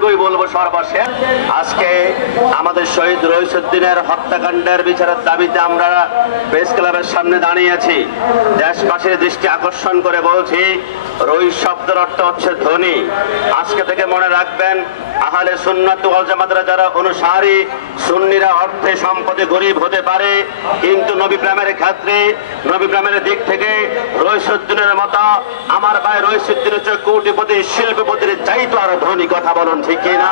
এতটুকুই বলবো সর্বশেষ, আজকে আমাদের শহীদ রইসুদ্দিনের হত্যাকাণ্ডের বিচারের দাবিতে আমরা প্রেস ক্লাবের সামনে দাঁড়িয়েছি। দেশবাসীর দৃষ্টি আকর্ষণ করে বলছি, রইস শব্দের অর্থ হচ্ছে ধনী। আজকে থেকে মনে রাখবেন, আহলে সুন্নাত ওয়াল জামাতের যারা অনুসারী, সুন্নিরা অর্থে সম্পদে গরিব হতে পারে, কিন্তু নবী প্রেমের ক্ষেত্রে, নবী প্রেমের দিক থেকে রইসুদ্দিনের মতো আমার ভাই রইসুদ্দিন হচ্ছে কোটিপতি, শিল্পপতির চাইতো আরো ধনী। কথা বলুন ঠিক কিনা?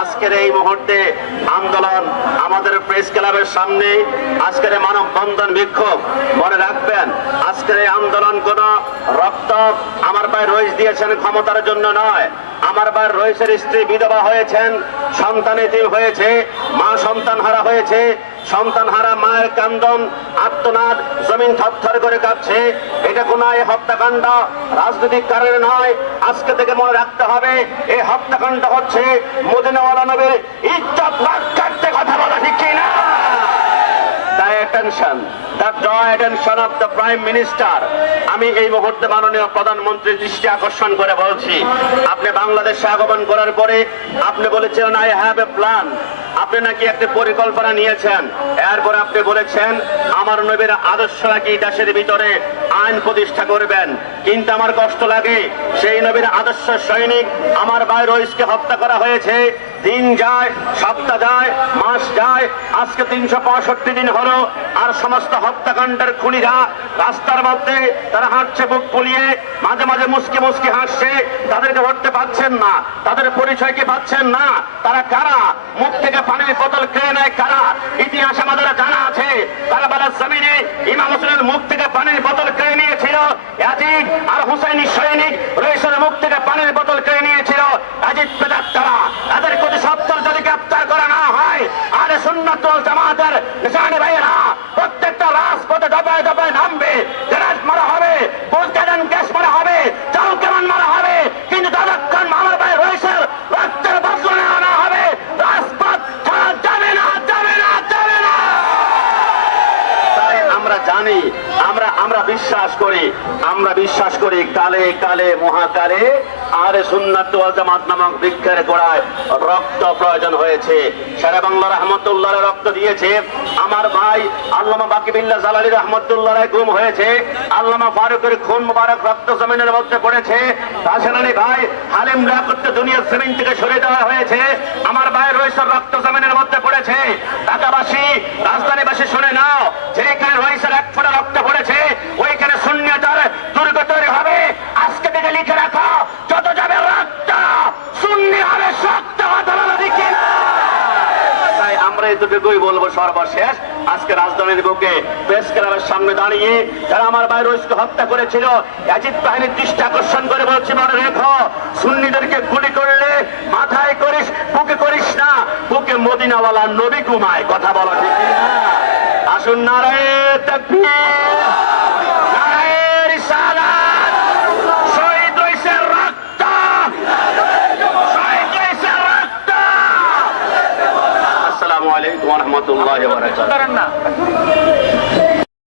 আজকের এই মুহূর্তে আন্দোলন আমাদের প্রেস ক্লাবের সামনে, আজকের মানববন্ধন বিক্ষোভ, মনে রাখবেন আজকের এই আন্দোলন কোন রক্ত আমার ভাই রইস দিয়েছেন ক্ষমতার জন্য নয়। আমার ভাই রইসের স্ত্রী বিধবা হয়েছেন, সন্তান এতিম হয়েছে, মা সন্তান হারা হয়েছে, সন্তান হারা মায়ের কান্দন আর্তনাদ জমিন থরথর করে কাঁপছে। এটা কোন হত্যাকাণ্ড রাজনৈতিক কারণে নয়। আজকে থেকে মনে রাখতে হবে, এই হত্যাকাণ্ড হচ্ছে মদিনাওয়ালা নবীর ইজ্জত রক্ষার্থে। কথা বলা ঠিক কিনা? আমি এই মুহূর্তে মাননীয় প্রধানমন্ত্রীর দৃষ্টি আকর্ষণ করে বলছি, আপনি বাংলাদেশে আগমন করার পরে আপনি বলেছিলেন আই হ্যাভ এ প্ল্যান। আপনি নাকি একটা পরিকল্পনা নিয়েছেন। এরপরে আপনি বলেছেন আমার নবীর আদর্শ নাকি দেশের ভিতরে আইন প্রতিষ্ঠা করবেন। কিন্তু আমার কষ্ট লাগে, সেই নবীর আদর্শ সৈনিক আমার ভাই রইসকে হত্যা করা হয়েছে। দিন যায়, সপ্তাহ যায়, মাস যায়, আজকে 365 দিন হলো, আর সমস্ত হত্যাকাণ্ডের খুনিরা রাস্তার মধ্যে তারা হাঁটছে বুক ফুলিয়ে, মাঝে মাঝে মুসকি মুসকি হাসছে। তাদেরকে ধরতে পাচ্ছেন না, তাদের পরিচয় কি পাচ্ছেন না? তারা কারা? মুখ থেকে পানির বোতল খেয়ে নেয় কারা? ইতিহাস আমাদের জানা আছে, কারবালার জমিনে ইমাম হোসেনের মুখ থেকে পানির বোতল খেয়ে নিয়েছিল ইয়াজিদ, আর হুসাইনি সৈনিক রইসের মুখ থেকে পানির বোতল খেয়ে নিয়েছিল ইয়াজিদ প্রেতাত্মারা। তাদের প্রতি সত্তর যদি গ্রেপ্তার করা না হয়, আহলে সুন্নাত ওয়াল জামাতের নিশানি ভাইয়েরা প্রত্যেকটা রাজপথে দফায় দফায় নামবে। গ্যাস মারা হবে, বুলকেডেন গ্যাস মারা হবে, চাল কেমন মারা হবে, কিন্তু ততক্ষণ আমার ভাই রইসের রক্তের বদলা নেওয়া না হবে। রাজপথ ছাড়া যাবে না, যাবে না, যাবে না। তাই আমরা জানি, আমরা বিশ্বাস করি কালে কালে মহাকালে আহলে সুন্নাত ওয়াল জামাত নামক বৃক্ষের গোড়ায় রক্ত প্রয়োজন হয়েছে। শেরে বাংলা রহমতুল্লাহ রক্ত দিয়েছে। আমার ভাই আল্লামা বাকিবিল্লাহ জালালী রহমতুল্লাহ গুম হয়েছে। আল্লামা ফারুকের খুন মুবারক রক্ত জমিনের মধ্যে পড়েছে। হাসান আলী ভাই হালিম রাকতে দুনিয়ার জমিন থেকে সরে দেওয়া হয়েছে। আমার ভাই রইসের রক্ত জমিনের মধ্যে পড়েছে। ঢাকাবাসী, রাজধানীবাসী শুনে নাও, যেখানে রইসের এক ফোঁটা রক্ত পড়েছে ওইখানে সুন্নিয়তের দুর্গ তৈরি হবে। আজকে থেকে লিখে রাখো, যত যাবে রক্ত সুন্নি হবে শক্ত। তাই আমরা এতটুকুই বলবো সর্বশেষ, আজকে রাজধানীর বুকে প্রেস ক্লাবের সামনে দাঁড়িয়ে যারা আমার ভাই রইসকে হত্যা করেছিল, ইয়াজিদ বাহিনীর দৃষ্টি আকর্ষণ করে বলছি, মনে রেখো, সুন্নিদেরকে গুলি করলে মাথায় করিস, বুকে করিস না, বুকে মদিনাওয়ালা নবী ঘুমায়। কথা বলা ঠিক না? আসুন নারায়ে তাকবীর, নারায়ে রিসালাত, শহীদ রইসের রক্ত, শহীদ রইসের রক্ত। আসসালামু আলাইকুম ওয়া রাহমাতুল্লাহি ওয়া বারাকাতুহু।